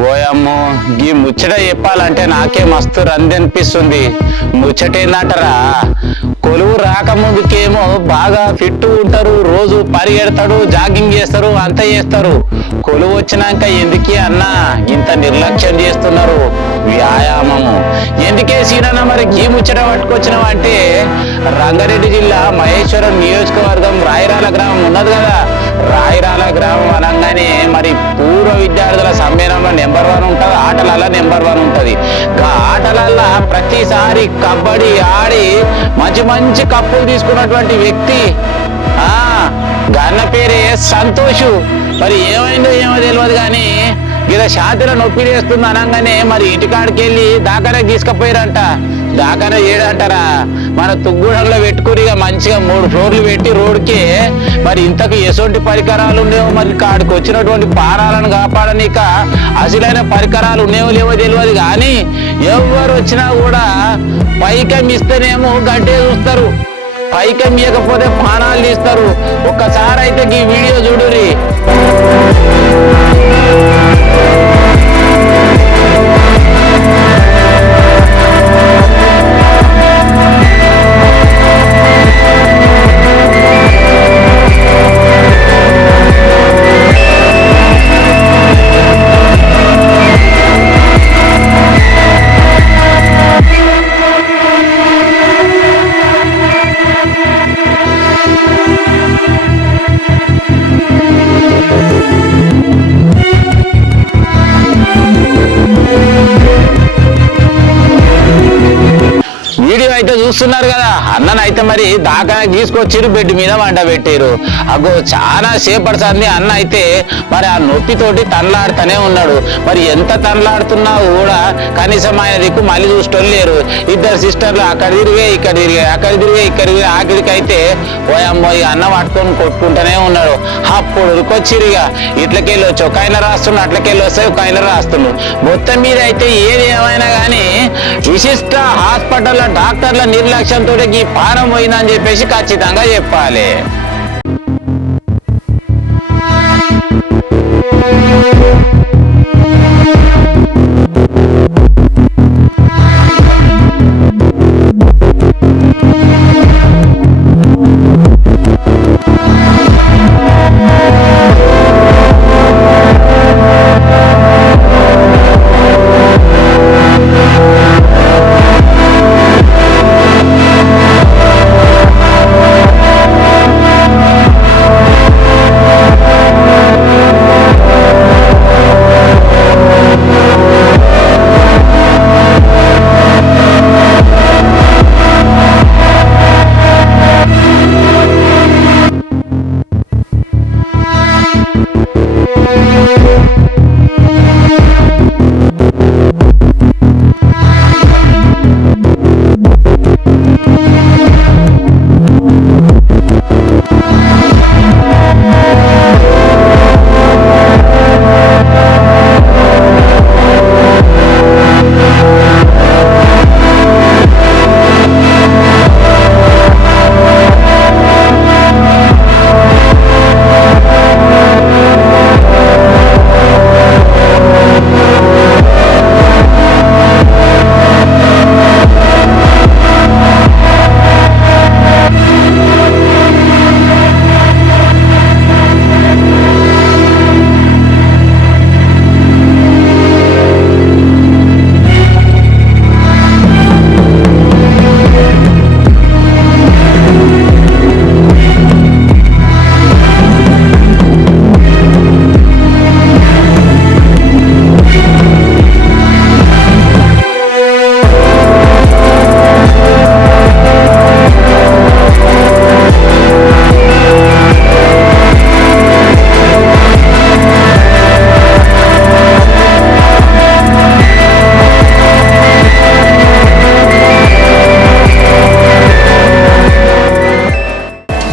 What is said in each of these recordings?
ఓయమ్మో ఈ ముచ్చట చెప్పాలంటే నాకే మస్తు రందనిపిస్తుంది. ముచ్చటేందంటారా, కొలువు రాకముందుకేమో బాగా ఫిట్ ఉంటారు, రోజు పరిగెడతాడు, జాగింగ్ చేస్తారు, అంత చేస్తారు. కొలువు వచ్చినాక ఎందుకే అన్నా ఇంత నిర్లక్ష్యం చేస్తున్నారు? వ్యాయామము ఎందుకే సీనన్న మరి ఈ ముచ్చట పట్టుకొచ్చినావు అంటే, రంగారెడ్డి జిల్లా మహేశ్వరం నియోజకవర్గం రాయిరాల గ్రామం ఉన్నది కదా, రాయిరాల గ్రామం అనగానే మరి పూర్వ విద్యార్థుల సమ్మేళనంలో నెంబర్ 1 ఉంటుంది, ఆటలల్లో నెంబర్ 1 ఉంటుంది. ఆటలల్లో ప్రతిసారి కబడ్డీ ఆడి మంచి మంచి కప్పులు తీసుకున్నటువంటి వ్యక్తి గన్న పేరే సంతోషు. మరి ఏమైందో ఏమో తెలియదు కానీ ఇలా ఛాతీలో నొప్పి చేస్తుంది అనగానే మరి ఇంటికాడికి వెళ్ళి దాకానే తీసుకుపోయారంట. దాకానే చేయడంటారా, మన తుగ్గూడలో పెట్టుకుని మంచిగా 3 ఫ్లోర్లు పెట్టి రోడ్కి మరి ఇంతకు ఎసొంటి పరికరాలు ఉండేవో, మరి కాడికి వచ్చినటువంటి పారాలను కాపాడనీక అసలైన పరికరాలు ఉండేవో లేవో తెలియదు కానీ ఎవరు వచ్చినా కూడా పైకం ఇస్తేనేమో గడ్డే చూస్తారు, పైకం ఇవ్వకపోతే ప్రాణాలు తీస్తారు. ఒక్కసారి అయితే ఈ వీడియో చూడురి. వీడియో అయితే చూస్తున్నారు కదా, అన్ననైతే మరి దాకా తీసుకొచ్చిరు, బెడ్ మీద వంట పెట్టారు. అగో చాలా సేపటి సంది అన్న అయితే మరి ఆ నొప్పితోటి తనలాడుతూనే ఉన్నాడు. మరి ఎంత తనలాడుతున్నా కూడా కనీసం ఆయన దిక్కు మళ్ళీ చూసుకోలేరు లేరు. 2 సిస్టర్లు అక్కడ తిరిగే ఇక్కడ తిరిగే, అక్కడ తిరిగే ఇక్కడ తిరిగే, ఆఖరికైతే పోయమ్మో ఈ అన్న పట్టుకొని కొట్టుకుంటూనే ఉన్నాడు. అప్పుడు ఉరికొచ్చిరిగా ఇట్లకెళ్ళి వచ్చి ఒక ఆయన రాస్తుండు, అట్లకెళ్ళి వస్తే ఒక ఆయన రాస్తుండు. మొత్తం మీద అయితే ఏది ఏమైనా కానీ విశిష్ట హాస్పిటల్ డాక్టర్ల నిర్లక్ష్యంతో ఈ పానం పోయిందని చెప్పేసి ఖచ్చితంగా చెప్పాలి.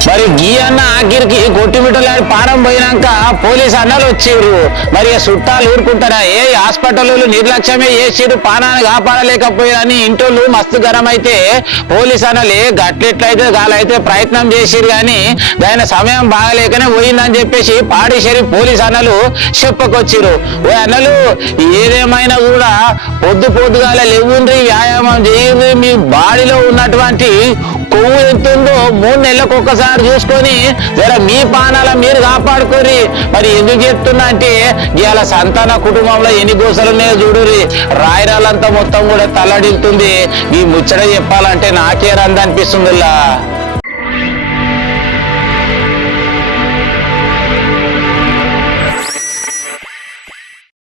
మరి గీ అన్న ఆఖరికి గొట్టిమిట్టలాడి పానం పోయినాక పోలీస్ అన్నలు వచ్చిర్రు. మరి చుట్టాలు ఊరుకుంటారా? ఏ హాస్పిటల్ నిర్లక్ష్యమే చేసిర్రు, పానాన్ని కాపాడలేకపోయారని ఇంటోళ్ళు మస్తు గరం అయితే పోలీస్ అన్నలే గట్లెట్లయితే గాలైతే ప్రయత్నం చేసిర్రు కానీ దాని సమయం బాగలేకనే పోయిందని చెప్పేసి పాడిశేరి పోలీస్ అన్నలు చెప్పుకొచ్చిర్రు. ఓ అన్నలు ఏదేమైనా కూడా పొద్దుగాల లేవుండ్రి, వ్యాయామం చేయండి, మీ బాడీలో ఉన్నటువంటి కొవ్వు ఎంతుందో 3 నెలలకు ఒక్కసారి చూసుకొని జర మీ పానాల మీరు కాపాడుకోరి. మరి ఎందుకు చెప్తున్నా అంటే ఇవాళ సంతాన కుటుంబంలో ఎన్ని గోసలు ఉన్నాయో చూడురి, రాయిరాలంతా మొత్తం కూడా తల్లడిల్తుంది. ఈ ముచ్చట చెప్పాలంటే నాకే రందనిపిస్తుందిలా.